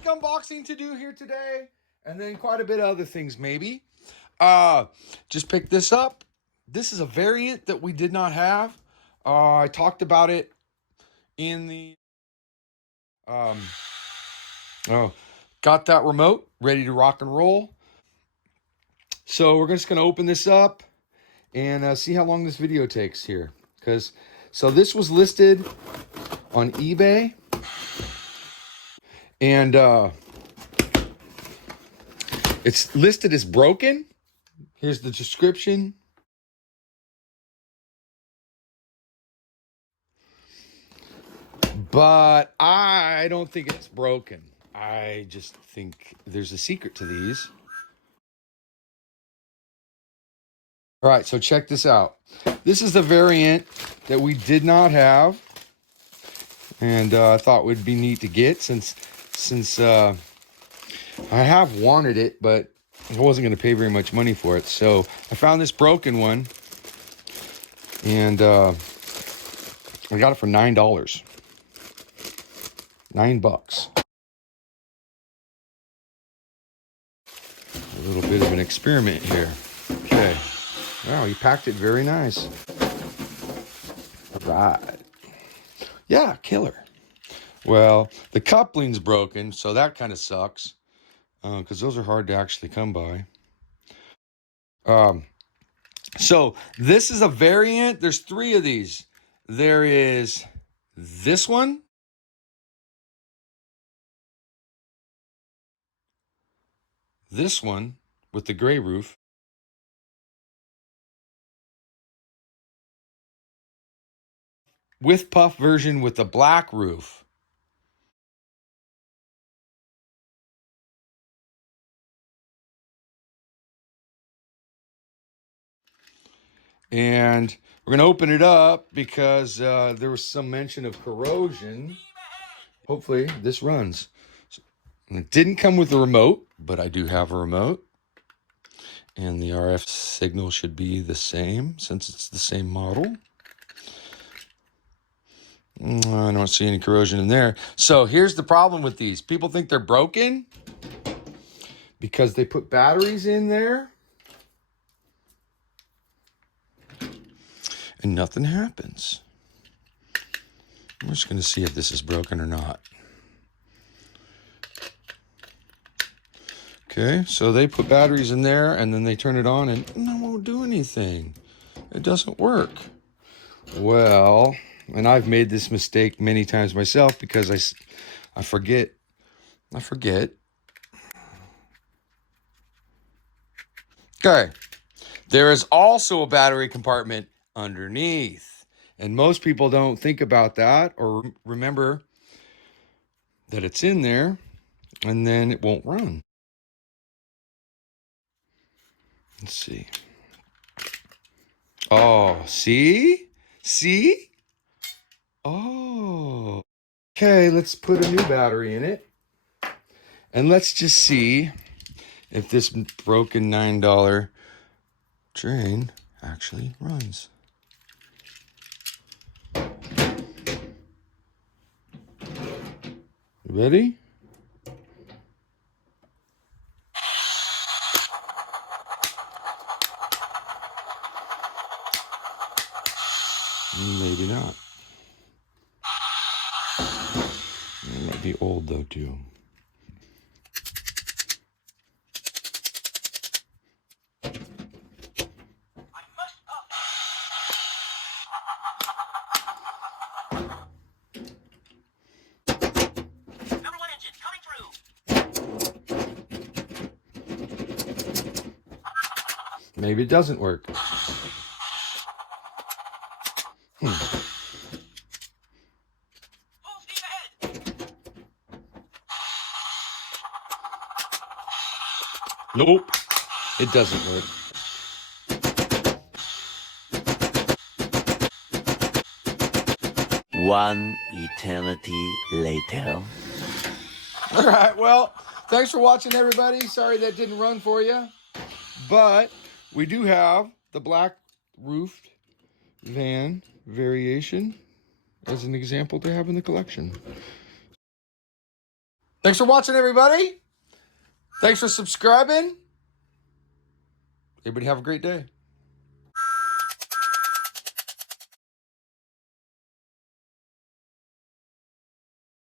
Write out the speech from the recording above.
quick unboxing to do here today, and then quite a bit of other things maybe. Just picked this up. This is a variant that we did not have. I talked about it in the got that remote ready to rock and roll. So we're just gonna open this up and see how long this video takes here. So this was listed on eBay, and it's listed as broken. Here's the description. But I don't think it's broken. I just think there's a secret to these. All right, so check this out. This is the variant that we did not have, and I thought would be neat to get since I have wanted it, but I wasn't going to pay very much money for it. So I found this broken one, and I got it for $9. $9. A little bit of an experiment here. Okay. Wow, he packed it very nice. All right. Yeah, killer. Well, the coupling's broken, so that kind of sucks. Because those are hard to actually come by. So this is a variant. There's 3 of these. There is this one. This one with the gray roof. With puff version with the black roof. And we're going to open it up because there was some mention of corrosion. Hopefully this runs. It didn't come with a remote, but I do have a remote. And the RF signal should be the same since it's the same model. I don't see any corrosion in there. So here's the problem with these. People think they're broken because they put batteries in there and nothing happens. I'm just going to see if this is broken or not. Okay, so they put batteries in there and then they turn it on and it won't do anything. It doesn't work. Well, and I've made this mistake many times myself because I forget. Okay, there is also a battery compartment underneath. And most people don't think about that or remember that it's in there, and then it won't run. Let's see. Oh, see? See? Oh. Okay, let's put a new battery in it. And let's just see if this broken $9 drain actually runs. Ready? Maybe not. It might be old though too. Maybe it doesn't work. Nope, it doesn't work. One eternity later. All right, well, thanks for watching, everybody. Sorry that didn't run for you. But we do have the black roofed van variation as an example to have in the collection. Thanks for watching, everybody. Thanks for subscribing. Everybody have a great day.